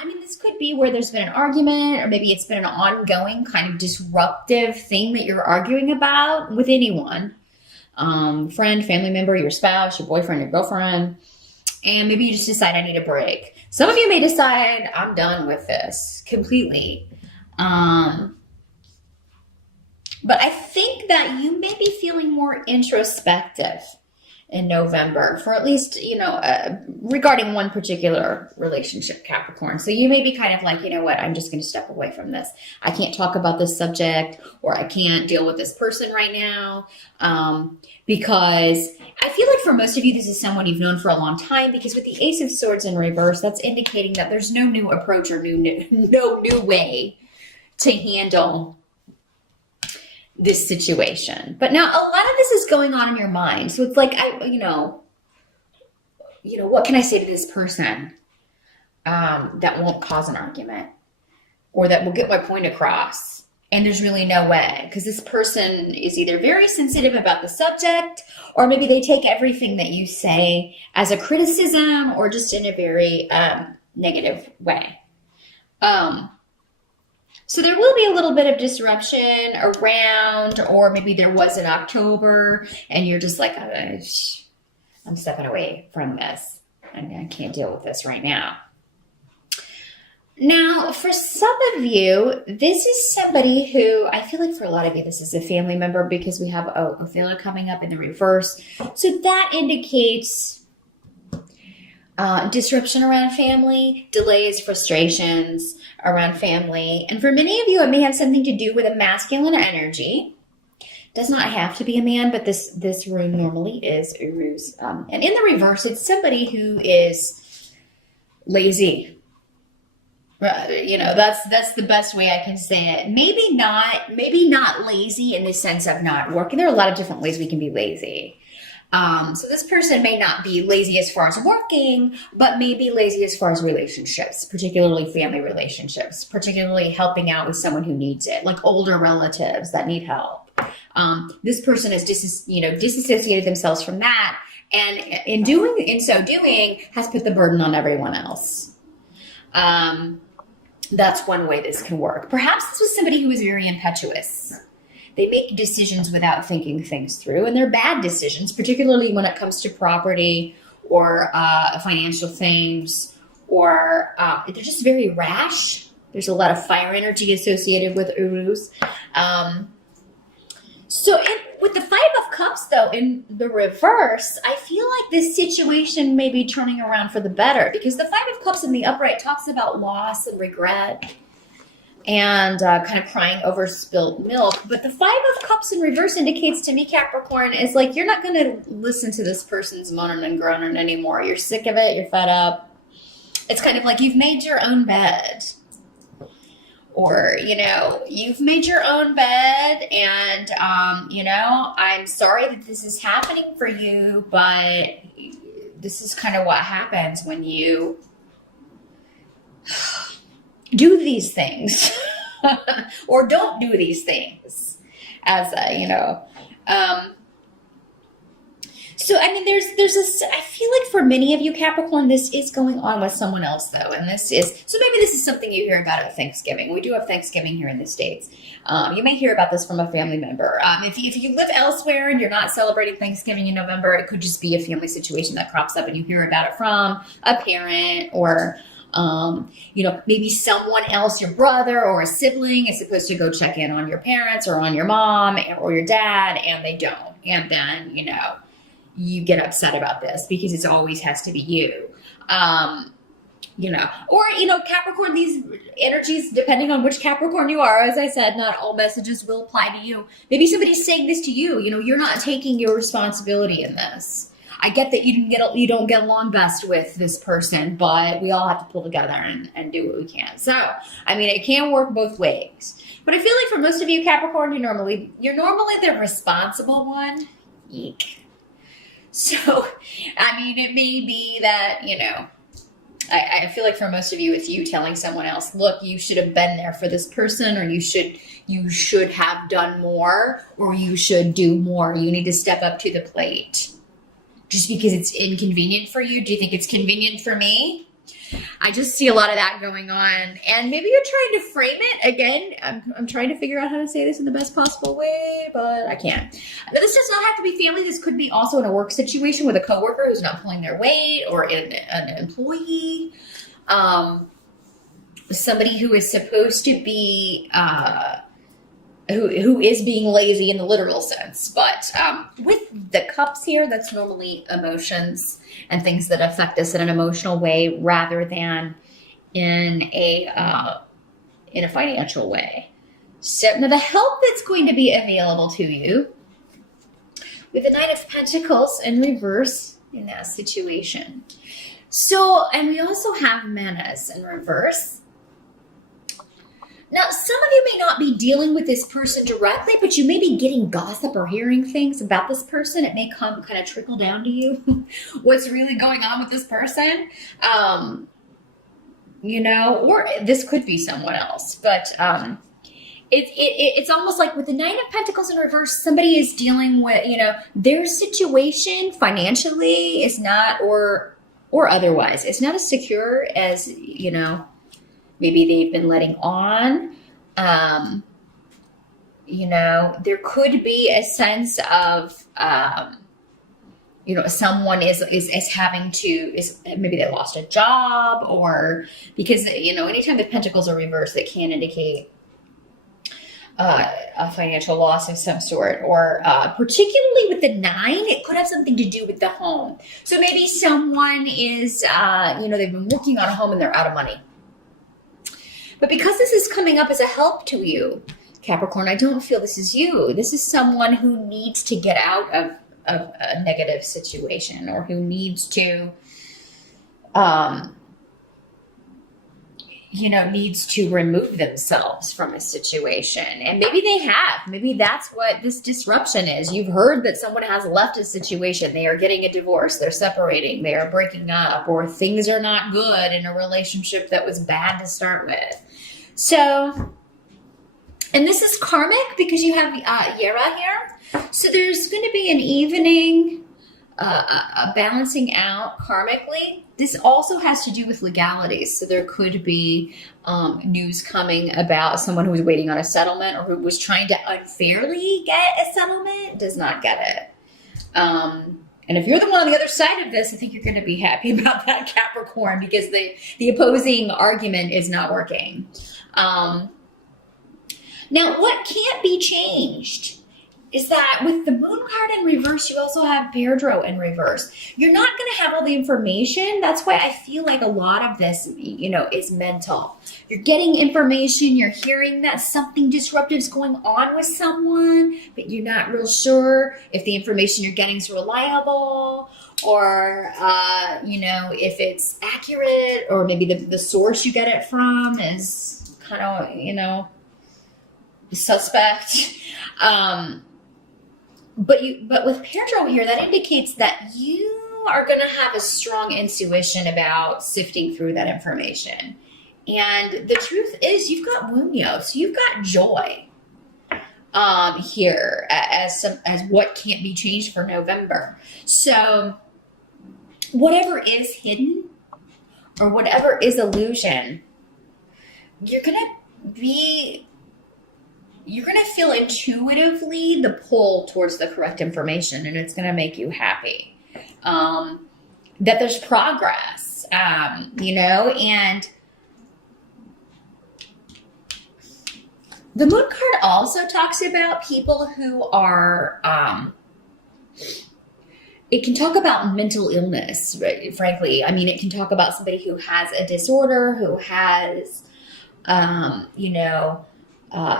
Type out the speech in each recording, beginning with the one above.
I mean, this could be where there's been an argument, or maybe it's been an ongoing kind of disruptive thing that you're arguing about with anyone. Friend, family member, your spouse, your boyfriend, your girlfriend. And maybe you just decide, I need a break. Some of you may decide, I'm done with this completely. But I think that you may be feeling more introspective in November for at least, regarding one particular relationship, Capricorn. So you may be kind of like, you know what, I'm just going to step away from this. I can't talk about this subject, or I can't deal with this person right now. Because I feel like for most of you, this is someone you've known for a long time, because with the Ace of Swords in reverse, that's indicating that there's no new approach or no new way to handle this situation. But now a lot of this is going on in your mind. So it's like, what can I say to this person that won't cause an argument, or that will get my point across? And there's really no way, because this person is either very sensitive about the subject, or maybe they take everything that you say as a criticism, or just in a very negative way. So there will be a little bit of disruption around, or maybe there was in October and you're just like, I'm stepping away from this. I can't deal with this right now. Now, for some of you, this is somebody who, I feel like for a lot of you, this is a family member, because we have Othello coming up in the reverse. So that indicates disruption around family, delays, frustrations around family. And for many of you, it may have something to do with a masculine energy. Does not have to be a man, but this rune normally is Uruz. And in the reverse, it's somebody who is lazy. That's the best way I can say it. Maybe not lazy in the sense of not working. There are a lot of different ways we can be lazy. So this person may not be lazy as far as working, but maybe lazy as far as relationships, particularly family relationships, particularly helping out with someone who needs it, like older relatives that need help. This person has disassociated themselves from that, and in so doing has put the burden on everyone else. That's one way this can work. Perhaps this was somebody who was very impetuous. They make decisions without thinking things through, and they're bad decisions, particularly when it comes to property or financial things, or they're just very rash. There's a lot of fire energy associated with Uruz. With the Five of Cups, though, in the reverse, I feel like this situation may be turning around for the better, because the Five of Cups in the upright talks about loss and regret and kind of crying over spilt milk. But the Five of Cups in reverse indicates to me, Capricorn, is like you're not going to listen to this person's moaning and groaning anymore. You're sick of it. You're fed up. It's kind of like you've made your own bed. Or, you've made your own bed, and, I'm sorry that this is happening for you, but this is kind of what happens when you do these things or don't do these things So, I mean, I feel like for many of you, Capricorn, this is going on with someone else, though. And so maybe this is something you hear about at Thanksgiving. We do have Thanksgiving here in the States. You may hear about this from a family member. If you live elsewhere and you're not celebrating Thanksgiving in November, it could just be a family situation that crops up and you hear about it from a parent, or maybe someone else, your brother or a sibling is supposed to go check in on your parents or on your mom or your dad, and they don't. And then, you get upset about this because it always has to be you. Capricorn, these energies, depending on which Capricorn you are, as I said, not all messages will apply to you. Maybe somebody's saying this to you. You're not taking your responsibility in this. I get that you don't get along best with this person, but we all have to pull together and do what we can. So, I mean, it can work both ways. But I feel like for most of you, Capricorn, you're normally the responsible one. Eek. So, I mean, it may be that, I feel like for most of you, it's you telling someone else, look, you should have been there for this person, or you should have done more, or you should do more. You need to step up to the plate. Just because it's inconvenient for you. Do you think it's convenient for me? I just see a lot of that going on. And maybe you're trying to frame it. Again, I'm trying to figure out how to say this in the best possible way, but I can't. This does not have to be family. This could be also in a work situation with a coworker who's not pulling their weight, or an employee. Somebody who is supposed to be, who is being lazy in the literal sense. But with the cups here, that's normally emotions and things that affect us in an emotional way rather than in a financial way. So now the help that's going to be available to you with the Nine of Pentacles in reverse in that situation. So, and we also have Menace in reverse. Now, some of you may not be dealing with this person directly, but you may be getting gossip or hearing things about this person. It may come kind of trickle down to you what's really going on with this person. You know, or this could be someone else, but it's almost like with the Nine of Pentacles in reverse, somebody is dealing with, you know, their situation financially is not, or otherwise, it's not as secure as, you know, maybe they've been letting on. You know, there could be a sense of, you know, someone is having to, maybe they lost a job, or because, you know, anytime the pentacles are reversed, they can indicate a financial loss of some sort, or particularly with the 9, it could have something to do with the home. So maybe someone is, you know, they've been working on a home and they're out of money. But because this is coming up as a help to you, Capricorn, I don't feel this is you. This is someone who needs to get out of a negative situation, or who needs to, you know, needs to remove themselves from a situation. And maybe they have. Maybe that's what this disruption is. You've heard that someone has left a situation. They are getting a divorce. They're separating. They are breaking up, or things are not good in a relationship that was bad to start with. So, and this is karmic because you have Yera here. So there's going to be an evening, a balancing out karmically. This also has to do with legalities. So there could be news coming about someone who was waiting on a settlement, or who was trying to unfairly get a settlement, does not get it. And if you're the one on the other side of this, I think you're going to be happy about that, Capricorn, because the opposing argument is not working. Now, what can't be changed is that with the Moon card in reverse, you also have Pedro in reverse. You're not going to have all the information. That's why I feel like a lot of this, you know, is mental. You're getting information. You're hearing that something disruptive is going on with someone, but you're not real sure if the information you're getting is reliable, or, you know, if it's accurate, or maybe the source you get it from is kind of, you know, suspect. But with Pedro here, that indicates that you are going to have a strong intuition about sifting through that information. And the truth is, you've got Muñoz, so you've got joy here as what can't be changed for November. So whatever is hidden, or whatever is illusion, you're going to feel intuitively the pull towards the correct information, and it's going to make you happy. That there's progress, you know, and the Moon card also talks about people who are, it can talk about mental illness, right? Frankly. I mean, it can talk about somebody who has a disorder, who has, you know,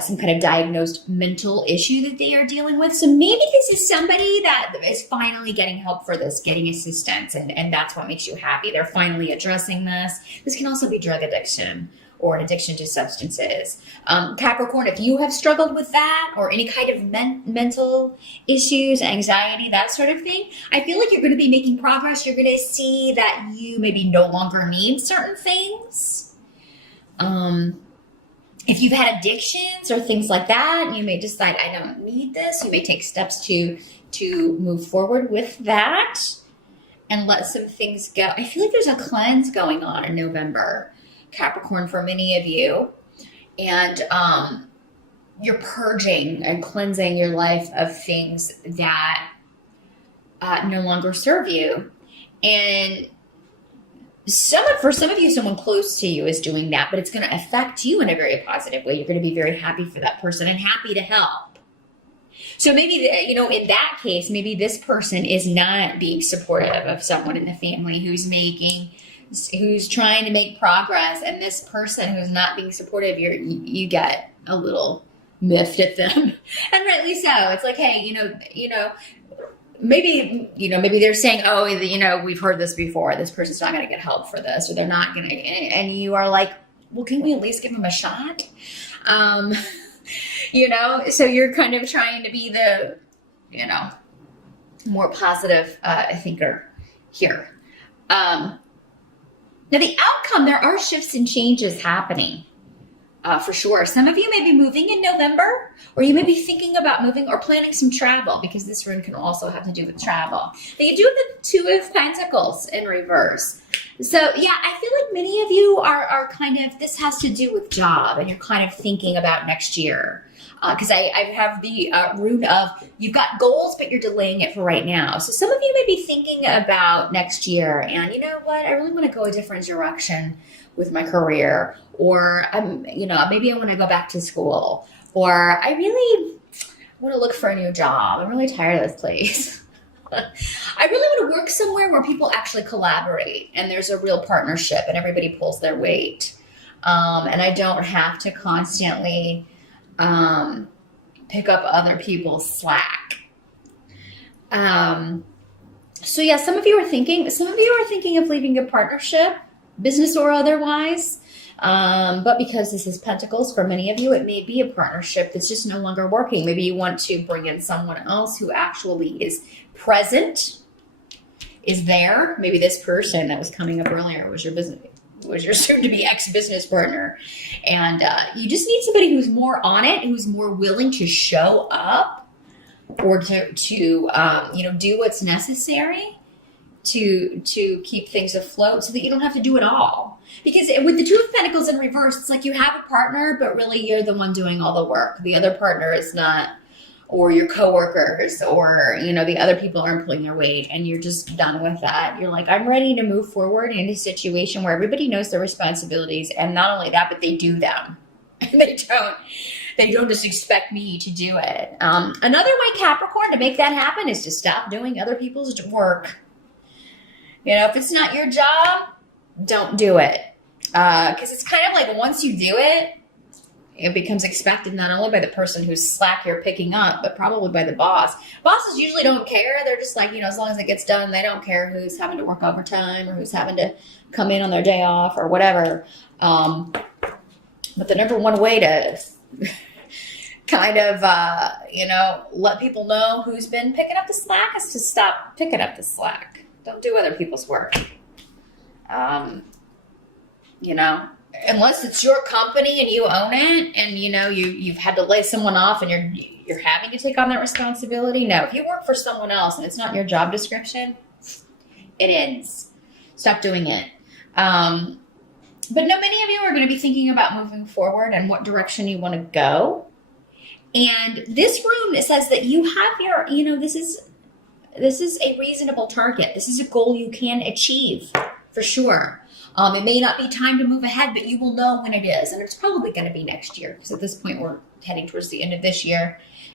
some kind of diagnosed mental issue that they are dealing with. So maybe this is somebody that is finally getting help for this, getting assistance, and that's what makes you happy. They're finally addressing this. This can also be drug addiction, or an addiction to substances. Capricorn, if you have struggled with that, or any kind of mental issues, anxiety, that sort of thing, I feel like you're going to be making progress. You're going to see that you maybe no longer need certain things. If you've had addictions or things like that, you may decide, I don't need this. You may take steps to move forward with that. and let some things go. I feel like there's a cleanse going on in November, Capricorn, for many of you. And you're purging and cleansing your life of things that no longer serve you. And for some of you, someone close to you is doing that, but it's going to affect you in a very positive way. You're going to be very happy for that person and happy to help. So maybe, in that case, maybe this person is not being supportive of someone in the family who's trying to make progress, and this person who's not being supportive, you get a little miffed at them, and rightly so. It's like, hey, maybe they're saying, oh, we've heard this before. This person's not going to get help for this, or they're not going to, and you are like, well, can we at least give them a shot? So you're kind of trying to be the, more positive thinker here. Now the outcome, there are shifts and changes happening. For sure. Some of you may be moving in November, or you may be thinking about moving or planning some travel, because this rune can also have to do with travel. They do have the Two of Pentacles in reverse. So yeah, I feel like many of you are kind of, this has to do with job, and you're kind of thinking about next year. Because I have the rune of, you've got goals, but you're delaying it for right now. So some of you may be thinking about next year, and you know what, I really want to go a different direction with my career, or maybe I want to go back to school, or I really want to look for a new job. I'm really tired of this place. I really want to work somewhere where people actually collaborate and there's a real partnership and everybody pulls their weight. And I don't have to constantly pick up other people's slack. So yeah, some of you are thinking of leaving a partnership, business or otherwise. But because this is Pentacles, for many of you, it may be a partnership that's just no longer working. Maybe you want to bring in someone else who actually is present, is there. Maybe this person that was coming up earlier was your soon-to-be ex-business partner. And you just need somebody who's more on it, who's more willing to show up, or to do what's necessary to keep things afloat, so that you don't have to do it all. Because with the Two of Pentacles in reverse, it's like you have a partner, but really you're the one doing all the work. The other partner is not, or your coworkers, or the other people aren't pulling their weight, and you're just done with that. You're like, I'm ready to move forward in a situation where everybody knows their responsibilities, and not only that, but they do them. They don't just expect me to do it. Another way, Capricorn, to make that happen is to stop doing other people's work. If it's not your job, don't do it. Because it's kind of like, once you do it, it becomes expected not only by the person whose slack you're picking up, but probably by the boss. Bosses usually don't care. They're just like, as long as it gets done, they don't care who's having to work overtime or who's having to come in on their day off or whatever. But the number one way to kind of, let people know who's been picking up the slack is to stop picking up the slack. Don't do other people's work. Unless it's your company and you own it, and you've had to lay someone off and you're having to take on that responsibility. No, if you work for someone else and it's not your job description, it ends. Stop doing it. But no, many of you are going to be thinking about moving forward and what direction you want to go. And this rune, it says that you have your, this is a reasonable target. This is a goal you can achieve for sure. It may not be time to move ahead, but you will know when it is. And it's probably going to be next year, because at this point we're heading towards the end of this year.